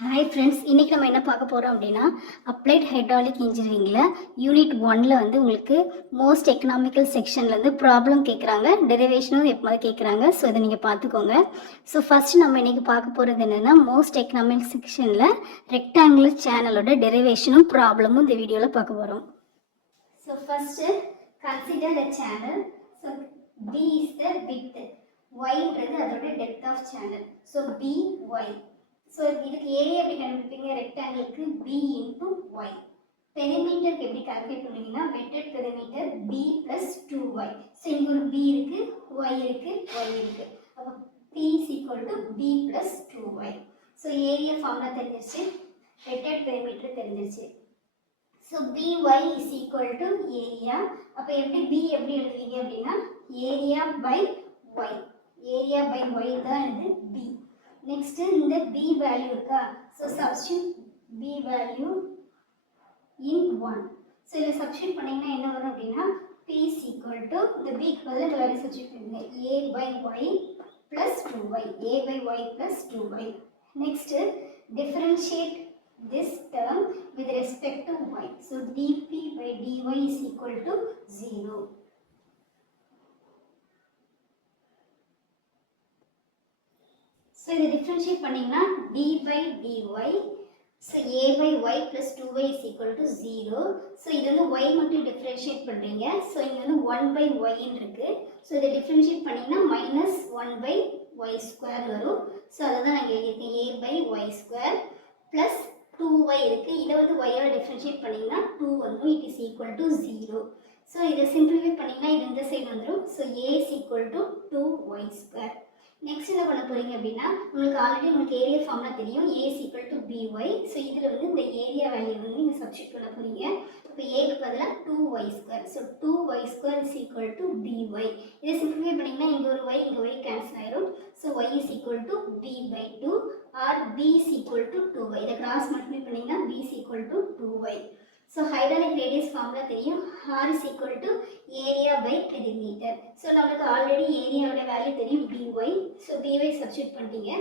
Hi friends, இன்றைக்கி நம்ம என்ன பார்க்க போகிறோம் அப்படின்னா அப்ளைட் ஹைட்ராலிக் இன்ஜினியரிங்கில் யூனிட் 1ல் வந்து உங்களுக்கு மோஸ்ட் எக்கனாமிக்கல் செக்ஷன்லேருந்து ப்ராப்ளம் கேட்குறாங்க, டெரிவேஷனும் எப்போது கேட்குறாங்க. ஸோ இதை நீங்கள் பார்த்துக்கோங்க. ஸோ ஃபஸ்ட்டு நம்ம இன்றைக்கி பார்க்க போகிறது என்னென்னா மோஸ்ட் எக்கனாமிக் செக்ஷனில் ரெக்டாங்குலர் சேனலோட டெரிவேஷனும் ப்ராப்ளமும் இந்த வீடியோவில் பார்க்க போகிறோம். So first consider a channel. So B is the width, yன்றது அதோட depth of channel. So BY. So இதுக்கு ஏரியா எப்படி கண்டுபிடிப்பீங்க? ரெக்டாங்கிளுக்கு B இன்ட்டு ஒய். பெரிமீட்டருக்கு எப்படி கால்குலேட் பண்ணுவீங்கன்னா wetted perimeter B plus 2y. So இங்கே ஒரு B இருக்குது, y இருக்குது, y இருக்குது. அப்போ P is equal to B plus 2y. So area formula தெரிஞ்சிருச்சு, வெட்டட் பெரிமீட்டர் தெரிஞ்சிருச்சு. So BY is equal to area. அப்போ எப்படி B எப்படி எழுதுவீங்க அப்படின்னா area by y. Area by y தான் இது B. நெக்ஸ்ட் இந்த B வேல்யூ இருக்கா? So substitute B value in 1. So இதில் சப்ஸ்டியூட் பண்ணிங்கன்னா என்ன வரும் அப்படின்னா P இஸ் ஈக்குவல் டு இந்த பிக்கு பதில் இந்த வேல்யூ சப்ஸ்டியூட் பண்ணுங்க A by y plus 2y. A by y plus 2y. Next differentiate this term with respect to y. So dp by dy is equal to 0. So இதை differentiate பண்ணிங்கன்னா d by dy. So a by y plus 2y is equal to 0. So இது வந்து y மட்டும் differentiate பண்ணுறீங்க. So இங்கே வந்து 1 by y இருக்கு. So இதை differentiate பண்ணிங்கன்னா minus 1 by y square வரும். So அதை தான் நான் எழுதியிருக்கேன் a by y square plus 2y இருக்கு. இதை வந்து y ஆல் differentiate பண்ணிங்கன்னா 2 வந்துடும். It is equal to 0. So இதை simplify பண்ணிங்கன்னா இது இந்த சைடு வந்துடும். So a is equal to 2y square. Next என்ன பண்ண போறீங்க அப்படின்னா உங்களுக்கு ஆல்ரெடி உங்களுக்கு ஏரியா ஃபார்முலா தெரியும், a is equal to by. So இதில் வந்து இந்த ஏரியா வேல்யூ வந்து நீங்கள் சப்ஸ்டியூட் பண்ண போறீங்க. இப்போ ஏக்கு பதிலாக 2y square. So 2y square is equal to by. இதை சிம்பிளிஃபை பண்ணிங்கன்னா இங்கே ஒரு y இங்கே y கேன்சல் ஆயிரும். So y is equal to b by 2 or b is equal to 2y. இதை கிராஸ் மல்டிப்ளை பண்ணிங்கன்னா b is equal to 2y. So hydraulic radius formula தெரியும், r is equal to area by perimeter. So நமக்கு already ஏரியாவோட value தெரியும் by. So by substitute பண்ணிட்டீங்க.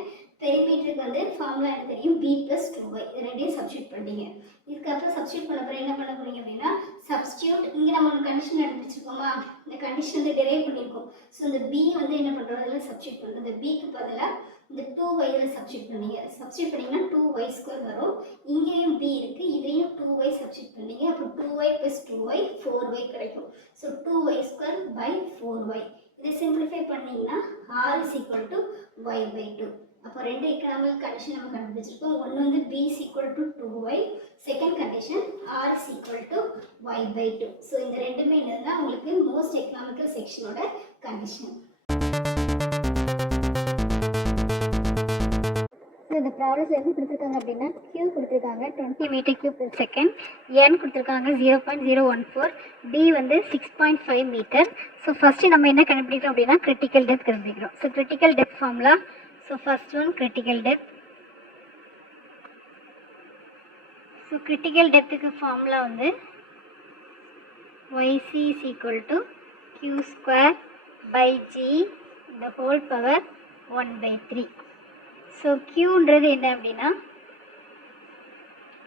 பெரிமீட்டருக்கு வந்து formula எனக்கு தெரியும் b ப்ளஸ் 2y. இது ரெண்டையும் சப்ஸ்டியூட் பண்ணிட்டீங்க. இதுக்கப்புறம் சப்ஸ்டியூட் பண்ண போகிற என்ன பண்ண போறீங்க அப்படின்னா சப்ஸ்டியூட் இங்கே நம்ம ஒரு கண்டிஷன் எடுத்துச்சிருக்கோமா, இந்த கண்டிஷன் வந்து டெரைவ் பண்ணியிருக்கோம். ஸோ இந்த b வந்து என்ன பண்ணுறோம், அதில் சப்ஸ்டியூட் பண்ணுறோம். இந்த பிக்கு பதிலாக இந்த 2y சப்ஸ்டியூட் பண்ணீங்க. சப்ஸ்டியூட் பண்ணிங்கன்னா 2y ஸ்கொயர் வரும். இங்கேயும் b இருக்குது, இதையும் 2y சப்ஸ்டியூட் பண்ணீங்க. அப்போ 2y ப்ளஸ் 2y 4y கிடைக்கும். So 2y square by 4y. இதை சிம்பிளிஃபை பண்ணிங்கன்னா r is equal to y by 2. அப்போ ரெண்டு எக்கனாமிக் கண்டிஷன் நம்ம கண்டுபிடிச்சிருக்கோம். ஒன்று வந்து b is equal to 2y, second condition r is equal to y by 2. So இந்த ரெண்டுமே என்னதுன்னா உங்களுக்கு மோஸ்ட் எக்கனாமிக்கல் செக்ஷனோட கண்டிஷன். இந்த ப்ராப்ளத்தில் எப்படி கொடுத்துருக்காங்க அப்படின்னா Q கொடுத்துருக்காங்க 20 metre cube per second, N கொடுத்துருக்காங்க 0.014, D வந்து 6.5 மீட்டர். ஸோ ஃபஸ்ட்டு நம்ம என்ன கண்டுபிடிக்கிறோம் அப்படின்னா கிரிட்டிக்கல் டெப்த் கண்டுபிடிக்கிறோம். So critical depth formula. So first one critical depth. So critical டெப்த்துக்கு ஃபார்முலா வந்து YC is equal to Q square by G the whole power 1 by 3. So க்யூன்றது என்ன அப்படின்னா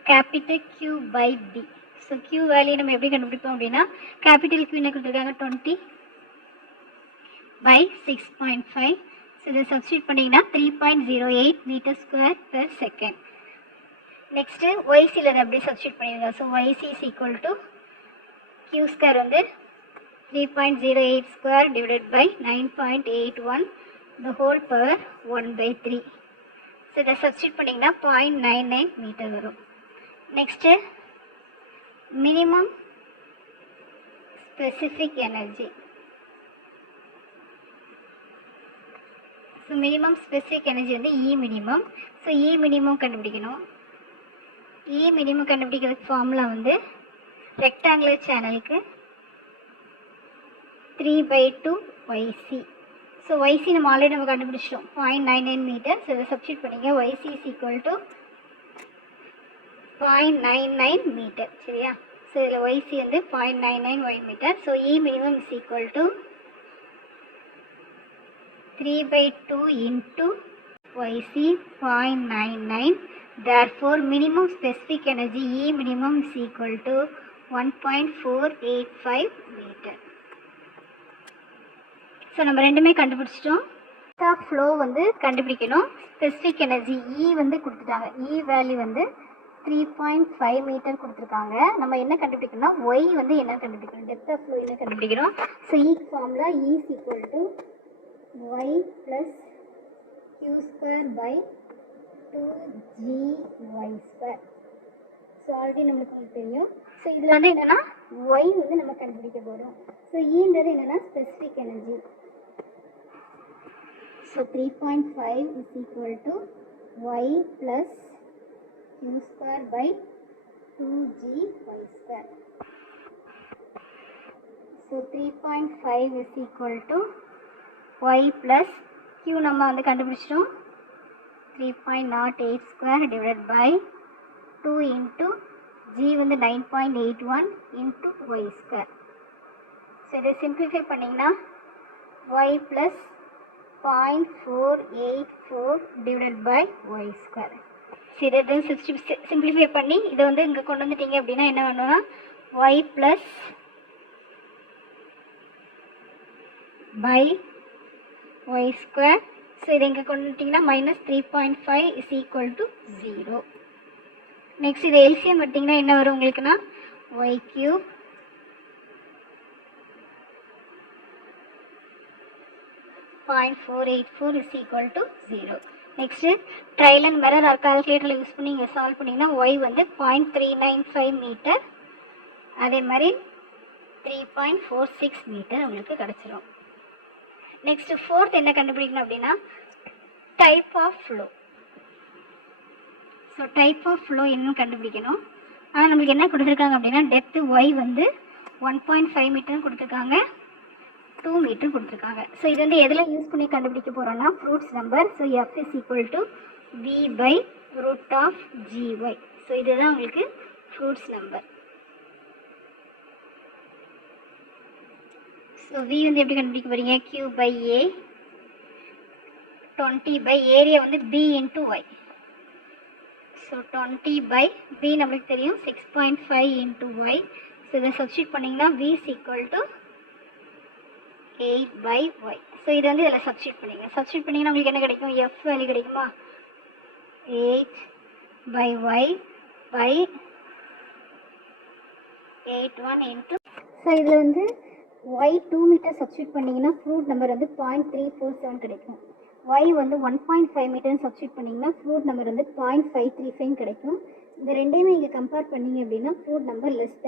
capital Q by B. So Q value நம்ம எப்படி கண்டுபிடிப்போம் அப்படின்னா capital Q என்ன கொடுத்துருக்காங்க 20 பை 6.5. ஸோ இதை சப்ஸ்டியூட் பண்ணிங்கன்னா 3.08 metre square per second. Next ஒய்சியில் அதை அப்படியே சப்ஸ்டியூட் பண்ணிடுங்க. So YC is equal to Q square வந்து 3.08 square divided by 9.81 the whole power 1 by 3. So இதை சப்ஸ்டியூட் பண்ணிங்கன்னா 0.99 மீட்டர் வரும். Next minimum specific energy. So minimum specific energy வந்து E minimum. So E minimum கண்டுபிடிக்கணும். E minimum கண்டுபிடிக்கிறதுக்கு formula வந்து rectangular சேனலுக்கு 3/2 YC. So YC நம்ம ஆல்ரெடி நம்ம கண்டுபிடிச்சிட்டோம் 0.99 மீட்டர். ஸோ இதை சப்ஸ்டியூட் பண்ணிங்க. YC is equal to 0.99 metre. சரியா? ஸோ இதில் YC வந்து 0.99 metre. So E minimum is equal to 3/2 into YC 0.99 Therefore, minimum specific energy E minimum is equal to 1.485 meter. So நம்ம ரெண்டுமே கண்டுபிடிச்சிட்டோம். ஃப்ளோ வந்து கண்டுபிடிக்கணும். ஸ்பெசிஃபிக் எனர்ஜி E வந்து கொடுத்துட்டாங்க. E வேல்யூ வந்து 3.5 மீட்டர் கொடுத்துருக்காங்க. நம்ம என்ன கண்டுபிடிக்கணும்னா Y வந்து என்ன கண்டுபிடிக்கணும், டெப்த் ஆஃப் ஃப்ளோ என்ன கண்டுபிடிக்கணும். So E formula E is equal to Y plus Q square by 2GY square. So already நம்மளுக்கு தெரியும். ஸோ இதில் வந்து என்னென்னா Y வந்து நம்ம கண்டுபிடிக்க போகிறோம். ஸோ ஈன்றது என்னென்னா specific energy. So 3.5 is equal to Y plus Q square by 2GY square. So 3.5 is equal to Y plus Q நம்ம வந்து கண்டுபிடிச்சிட்டோம். 3.08 square divided by 2 into G வந்து 9.81 into Y square. ஸோ இதை சிம்பிளிஃபை பண்ணிங்கன்னா Y plus 0.484 divided by Y square. So இதை simplify பண்ணி இதை வந்து இங்கே கொண்டு வந்துட்டீங்க அப்படின்னா என்ன வேணும்னா Y plus by Y square. So இதை இங்கே கொண்டு வந்துட்டிங்கன்னா minus 3.5 is equal to 0. Next இது எல்சிஎம் எடுத்திங்கன்னா என்ன வரும் உங்களுக்குன்னா Y cube .484 is equal to 0. Next trial and mirror or கால்குலேட்டரில் யூஸ் பண்ணி இங்கே சால்வ் பண்ணிங்கன்னா Y வந்து 0.395 மீட்டர், அதே மாதிரி 3.46 மீட்டர் உங்களுக்கு கிடச்சிரும். நெக்ஸ்ட்டு ஃபோர்த் என்ன கண்டுபிடிக்கணும் அப்படின்னா type of flow. So type of flow என்னன்னு கண்டுபிடிக்கணும். ஆனால் நம்மளுக்கு என்ன கொடுத்துருக்காங்க அப்படின்னா டெப்த்து Y வந்து 1.5 மீட்டர் கொடுத்துருக்காங்க, 2 மீட்டர் கொடுத்துருக்காங்க. ஸோ இது வந்து எதில் யூஸ் பண்ணி கண்டுபிடிக்க போகிறோன்னா fruits number. So F is equal to V by root of GY. So இதுதான் உங்களுக்கு ஃப்ரூட்ஸ் நம்பர். ஸோ V வந்து எப்படி கண்டுபிடிக்க போகிறீங்க, Q by A 20 by area வந்து B into Y. So 20 by B நம்மளுக்கு தெரியும் 6.5 into Y. ஸோ இதை சப்ஸ்டியூட் பண்ணிங்கன்னா V is equal to 8 by Y. So இது வந்து இதில் சப்ஸ்டியூட் பண்ணிங்கன்னா உங்களுக்கு என்ன கிடைக்கும், F வேல்யூ கிடைக்குமா 8 by Y by 81 into. So இதில் வந்து Y 2 மீட்டர் சப்ஸ்டியூட் பண்ணிங்கன்னா ஃப்ரூட் நம்பர் வந்து 0.347 கிடைக்கும். Y வந்து 1.5 மீட்டர்னு சப்ஸ்டியூட் பண்ணிங்கன்னா ஃப்ரூட் நம்பர் வந்து 0.535 கிடைக்கும். இந்த ரெண்டையுமே இங்கே கம்பேர் பண்ணிங்க அப்படின்னா ஃப்ரூட் நம்பர் லெஸ்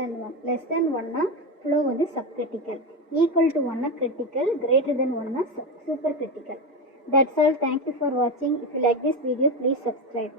தேன் 1னா ஃப்ளோ வந்து சப்கிரிட்டிக்கல், ஈக்குவல் டு 1னா கிரிட்டிக்கல், கிரேட்டர் தென் 1னா super critical. That's all. Thank you for watching. If you like this video, please subscribe.